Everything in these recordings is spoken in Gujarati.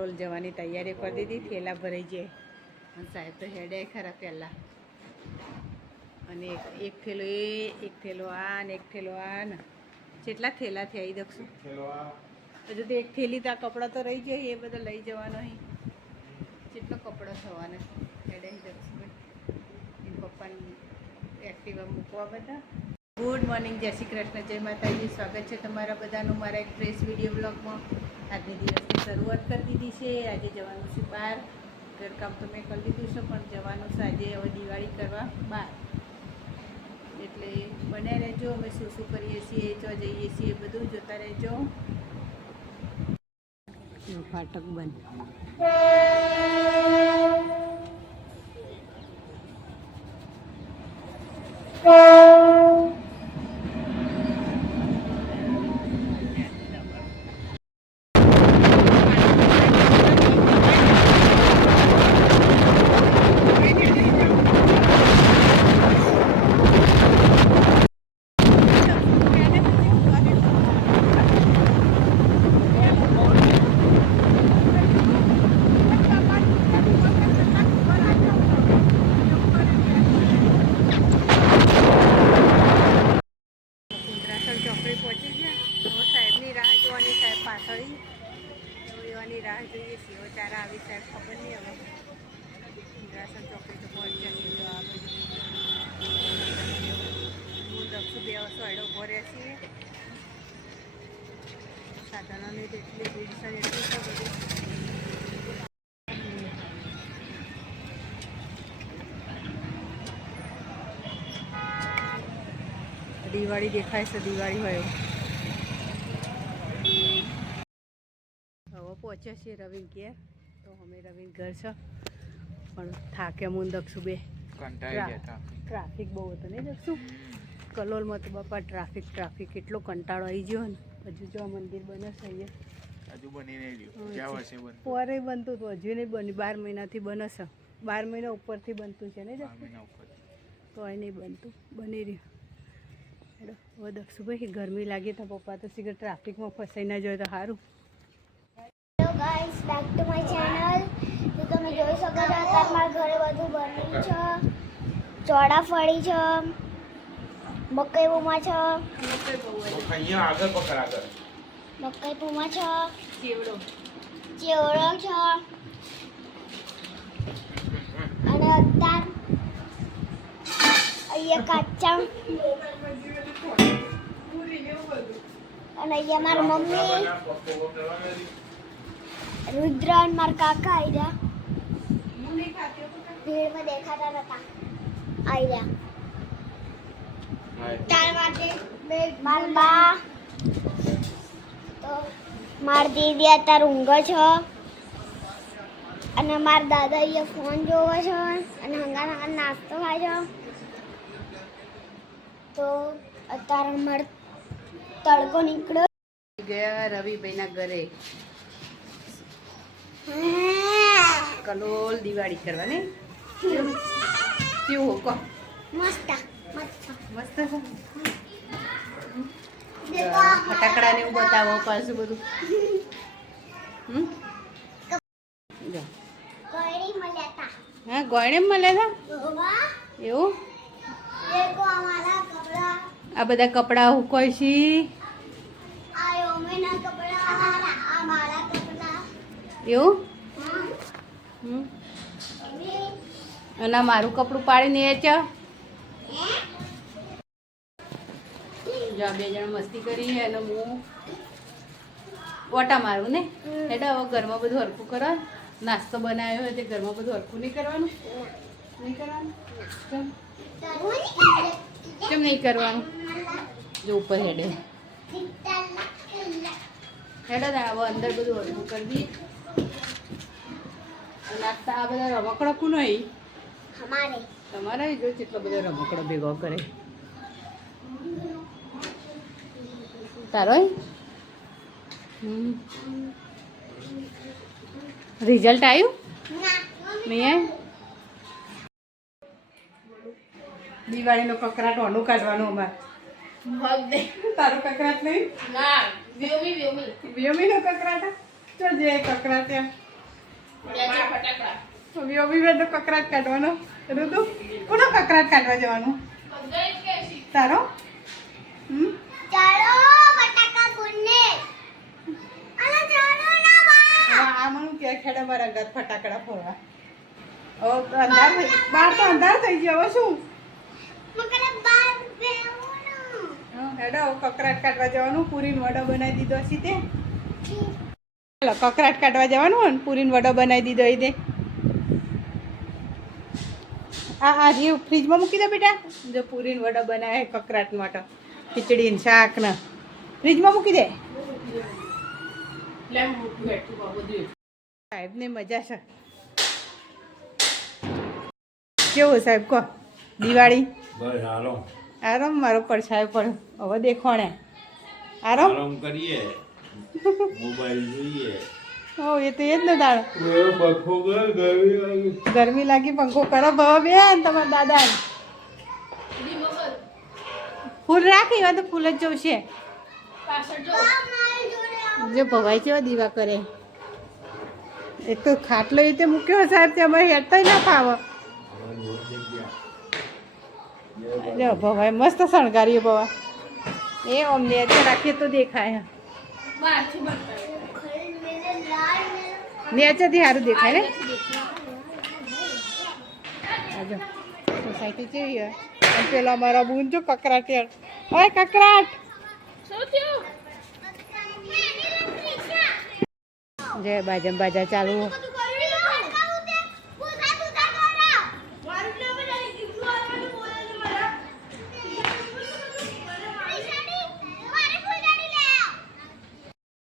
રોલ જવાની તૈયારી કરી દીધી, થેલા ભરાઈ જાય અને સાહેબ તો હેડે ખરા પહેલાં. અને એક થેલો એ, એક થેલો આ ને એક થેલો આ ને. જેટલા થેલા થયા એ દક્ષું હજુ તો એક થેલી તો કપડાં તો રહી જાય, એ બધા લઈ જવાનો અહીં. જેટલો કપડો થવાનો. હેડે દક્ષુભાઈ એ પપ્પાને એક્ટિવા મૂકવા બધા. ગુડ મોર્નિંગ જય શ્રી કૃષ્ણ, જય માતાજી. સ્વાગત છે તમારા બધાનું મારા એક ફ્રેશ વીડિયો બ્લોગમાં આજની દિવસની શરૂઆત કરી દીધી છે. આજે જવાનું છે બહાર. ઘરકામ તો મેં કરી દીધું છે પણ જવાનું છે આજે હવે દિવાળી કરવા બહાર. એટલે બન્યા રહેજો અમે શું શું કરીએ છીએ જો જઈએ છીએ બધું જોતા રહેજો. ફાટક બંધ ઇન્દ્રાસન ચોકડી પહોંચી ગયા હવે સાહેબની રાહ જોવાની સાહેબ પાછળ એવાની રાહ જોઈએ આવી સાહેબ ખબર નહીં હવે. ઇન્દ્રાસન ચોકડી તો પહોંચ્યા હું દક્ષુ બે વાયડો ઊભો રહે છીએ. સાધનોની તો એટલી ભીડ છે, એટલી બધી દિવાળી દેખાય છે, દિવાળી હોય હવે પહોંચ્યા છીએ રવિ ઘેર. તો અમે રવિન ઘર છે. પણ થાકે હું દક્ષુ બે ટ્રાફિક બહુ હતો નહીં દક્ષુ? કલોલમાં તો બાપા ટ્રાફિક ટ્રાફિક કેટલો કંટાળો આવી ગયો ને. હજુ જો મંદિર બને છે અહીંયા. હજુ બની નહીં બનતું પોરે બનતું હતું હજુ નહીં બન્યું. બાર મહિનાથી બને છે. બાર મહિના ઉપરથી બનતું છે ઉપર તો એ નહીં બનતું. બની રહ્યું. હવે દક્ષુભાઈ ગરમી લાગી તો પપ્પા તો સીધા ટ્રાફિકમાં ફસાઈ ના જોઈએ તો સારું. Guys back to my channel તો તમે જોઈ શકો છો અત્યારે મારા ઘરે બધું બન્યું છે. ચોળાફળી છે મકાઈ પૂમા છે. મકાઈ પૂમા છે. ચેવડો. ચેવડો છે. અને અત્યાર અહીંયા કાચા. અને અહીંયા મારી મમ્મી. રુદ્ર અને મારા કાકા આવી રહ્યા ભીડમાં દેખાતા નતા. આવ્યા તાર માટે મારા બા. તો માર દીદી અત્યારે ઊંઘે છે. અને મારા દાદા અહીંયા ફોન જોવે છે. અને હંગા હંગા નાસ્તો ખાય છે. તો અત્યારે મારે તડકો નીકળ્યો. ગયા રવિભાઈના ઘરે. કલોલ દિવાળી કરવાની કેવું? કહો મસ્ત મસ્ત. ફટાકડા ને એવું બતાવો પાછું બધું. હમ? હા ગોયણે મળ્યા હતા એવું? આ બધા કપડાં હુકોય છે એવું? અને મારું કપડું પાડીને એ છે જો બે જણ મસ્તી કરી અને હું ઓટા મારું ને? એટલે હવે ઘરમાં બધું હરખું કરો. નાસ્તો બનાવ્યો હોય તે ઘરમાં બધું હરખું નહીં કરવાનું. નહીં કરવાનું? કેમ નહીં કરવાનું? જો ઉપર હેડે. હેડો ને હવે અંદર બધું હરખું કરી દઈએ. નાસ્તા આ બધા રમકડો કુનો અમારે. તમારા જો કેટલો બધો રમકડો ભેગો કરે. તારો રિઝલ્ટ આવ્યું મેં દિવાળીનો કકરાટ ઓનું કાઢવાનું અમારે. તારો કકરાટ નહીં? વ્યોમી વ્યોમી કકરાટ તો જે કકરાટ ત્યાં મમ્મી મમ્મી બેન કકરાટ કાઢવાનો. ઋતુ કોનો કકરાટ કાઢવા જવાનું? તારો? હમ? ચાલો બટાકા ગુને અલા ચાલો ના બા હવે આ મને કે ખેડે મારા ઘર ફટાકડા ફોડવા. તો અંધાર થઈ બહાર તો અંધાર થઈ ગયો હવે શું? મકલે બાર બેવાનું હા, હેડો હવે કકરાટ કાઢવા જવાનું. પૂરી મોડો બનાવી દીધો છે તે. ચાલો કકરાટ કાઢવા જવાનું હોય ને પૂરીનો વડો બનાવી દીધો એ દે. આ આ જે ફ્રીજમાં મૂકી દે બેટા. જો પૂરીનો વડો બનાવે કકરાટ માટે. ખીચડી ને શાક ને. ફ્રીજમાં મૂકી દે. સાહેબને મજા છે. કેવું સાહેબ કહો? દિવાળી? બસ આરામ આરામ મારો પડછાયો પડ્યો હવે દેખોણે આરામ? આરામ કરીએ. મોબાઈલ જોઈએ. ઓ એ તો એ જ ને દાળ પંખો ગરમી લાગી. ગરમી લાગી પંખો કરો. ભવા બેન તમારા દાદા ફૂલ રાખી હોય તો ફૂલ જ જોશે. જો. ભવાઈ કેવા દીવા કરે. એક તો ખાટલો એ રીતે મૂક્યો સાહેબ ત્યાં અમારે હેઠતા ના ફાવે. જો ભવાઈ મસ્ત શણગારીએ ભવા. એ અમને તો રાખીએ તો દેખાય. નેચેથી સારું દેખાય ને? સોસાયટી કેવી અને પેલો અમારો બૂન જો કકરાટ ઓય કકરાટ! જય બાજમ બાજા ચાલુ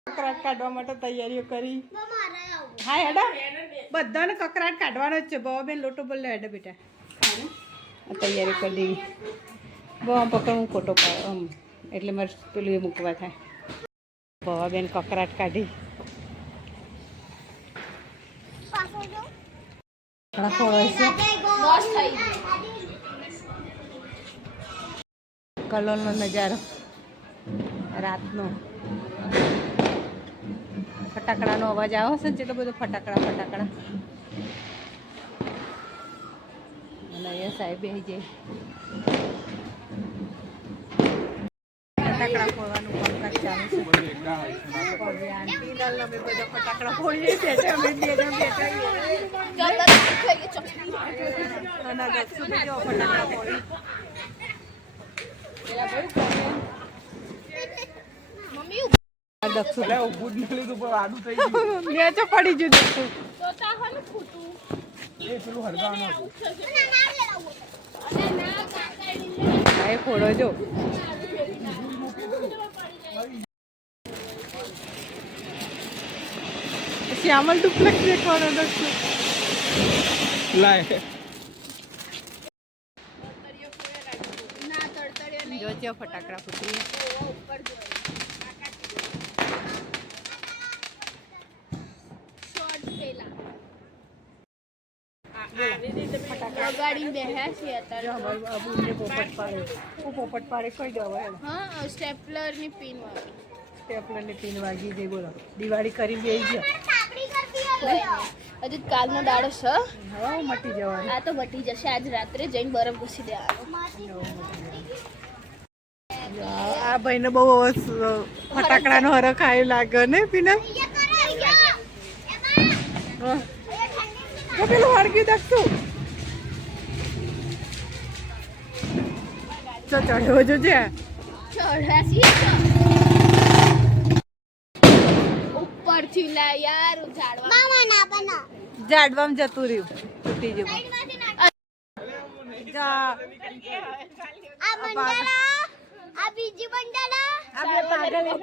કકરાટ કાઢવા માટે તૈયારીઓ કરી. હા હેડા. બધાને કકરાટ કાઢવાનો જ છે. બાબા બેન લોટો બોલ હેડે બેટા. તૈયારી કરી દેવી બહુ પકડ હું ખોટો આમ એટલે મારે પેલું એ મૂકવા થાય. બાબા બેન કકરાટ કાઢી. કલોલનો નજારો. રાતનો. ફટાકડાનો અવાજ આવે છે ને જેટલો બધો ફટાકડા ફટાકડા. અને અહીંયા સાહેબ બેસી જાય ફટાકડા ફોડવાનું કામકાજ ચાલુ છે. ફટાકડા ફોડીએ ફટાકડા ફોડી. પેલા લે દક્ષુ ઊભું જ લીધું પણ આડું થઈ ગયું. મેચો પડી ગયું દક્ષુ. એ પેલું હતું. એ જો. શ્યામલ ડુપ્લેક્સ દેખવાનો દક્ષુ. લાય. જો ફટાકડા ફૂટી બેહ્યા છીએ અત્યારે જો અમારું અબુને પોપટ પાડે હું પોપટ પાડે કહી દો હવે હા સ્ટેપલરની પિન? વાળી સ્ટેપલરની પિન વાગી ગઈ બોલો દિવાળી કરી બેસી ગયો હજુ કાલનો દાડો છે હા. મટી જવાનું આ તો મટી જશે આજ રાત્રે જઈને બરફ ઘૂસી દેવાનો આ ભાઈને બહુ ફટાકડાનો હરખ આવ્યો લાગે ને પીના હા. જો પેલું હળગ્યું દક્ષું ચો ચડ્યો જોજે ચોરાસી ઉપરથી લા યાર ઝાડવા ઝાડવામાં જતું રહ્યું તૂટી જવું જા આ મંડળા આ બીજી મંડળા આ બે પાગલ હે ને?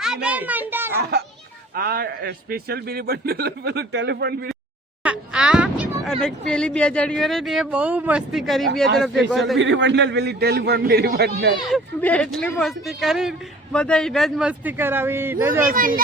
આ બે મંડળા આ સ્પેશિયલ બીરી બંડલ પેલું ટેલિફોન બીરી આ અને પેલી બે જણીઓ ને એ બહુ મસ્તી કરી બે જણો ભેગો થઈ. બંડલ પેલી ટેલિફોન મેરી બંડલ બે એટલી મસ્તી કરી બધા એને જ મસ્તી કરાવી એને જ હસી